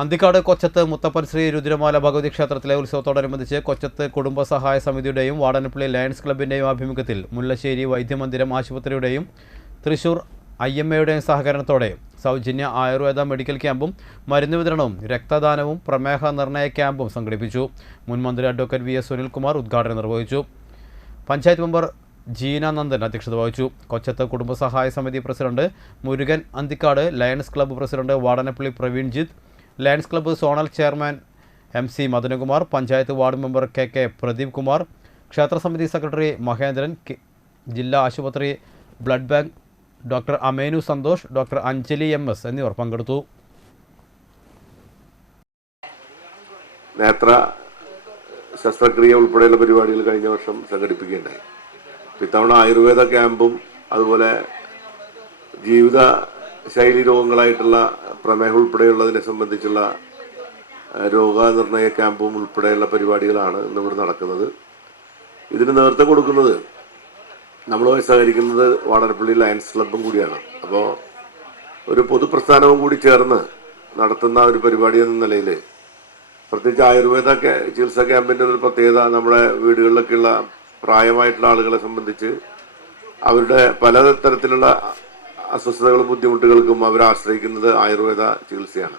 അന്തിക്കാട് കൊച്ചത്ത് മുത്തപ്പൻ ശ്രീ രുദ്രമാല ഭഗവതി ക്ഷേത്രത്തിലെ ഉത്സവത്തോടനുബന്ധിച്ച് കൊച്ചത്ത് കുടുംബസഹായ സമിതിയുടെയും വാടനപ്പള്ളി ലയൺസ് ക്ലബിന്റെയും ആഭിമുഖ്യത്തിൽ മുല്ലശ്ശേരി വൈദ്യമന്ദിരം ആശുപത്രിയുടെയും തൃശൂർ ഐ എം എയുടെയും സഹകരണത്തോടെ സൗജന്യ ആയുർവേദ മെഡിക്കൽ ക്യാമ്പും മരുന്ന് വിതരണവും രക്തദാനവും പ്രമേഹ നിർണയ ക്യാമ്പും സംഘടിപ്പിച്ചു. മുൻ മന്ത്രി അഡ്വക്കേറ്റ് വി എസ് സുനിൽകുമാർ ഉദ്ഘാടനം നിർവഹിച്ചു. പഞ്ചായത്ത് മെമ്പർ ജീന നന്ദൻ അധ്യക്ഷത വഹിച്ചു. കൊച്ചത്ത് കുടുംബസഹായ സമിതി president Murugan Anthikad Lions Club president Vadanappally Praveenjith Lions Club zonal chairman M C Madanakumar panchayat ward member K K Pradeep Kumar ക്ഷേത്രസമിതി secretary Mahendran ജില്ലാ ആശുപത്രി blood bank doctor അമേനു Santhosh doctor Anjali M S എന്നിവർ പങ്കെടുത്തു. നേത്ര ശസ്ത്രക്രിയ ഉൾപ്പെടെയുള്ള പരിപാടികൾ കഴിഞ്ഞ വർഷം സംഘടിപ്പിക്കുകയുണ്ടായി. ഇത്തവണ ആയുർവേദ ക്യാമ്പും അതുപോലെ ജീവിത ശൈലി രോഗങ്ങളായിട്ടുള്ള പ്രമേഹം ഉൾപ്പെടെയുള്ളതിനെ സംബന്ധിച്ചുള്ള രോഗനിർണയ ക്യാമ്പും ഉൾപ്പെടെയുള്ള പരിപാടികളാണ് ഇന്ന് ഇവിടെ നടക്കുന്നത്. ഇതിന് നേതൃത്വം കൊടുക്കുന്നത് നമ്മളുമായി സഹകരിക്കുന്നത് വാടനപ്പള്ളി ലയൻസ് ക്ലബും കൂടിയാണ്. അപ്പോൾ ഒരു പൊതുപ്രസ്ഥാനവും കൂടി ചേർന്ന് നടത്തുന്ന ഒരു പരിപാടി എന്ന നിലയിൽ പ്രത്യേകിച്ച് ആയുർവേദ ചികിത്സാ ക്യാമ്പിന്റെ ഒരു പ്രത്യേകത നമ്മുടെ വീടുകളിലൊക്കെയുള്ള പ്രായമായിട്ടുള്ള ആളുകളെ സംബന്ധിച്ച് അവരുടെ പല തരത്തിലുള്ള അസ്വസ്ഥതകളും ബുദ്ധിമുട്ടുകൾക്കും അവർ ആശ്രയിക്കുന്നത് ആയുർവേദ ചികിത്സയാണ്.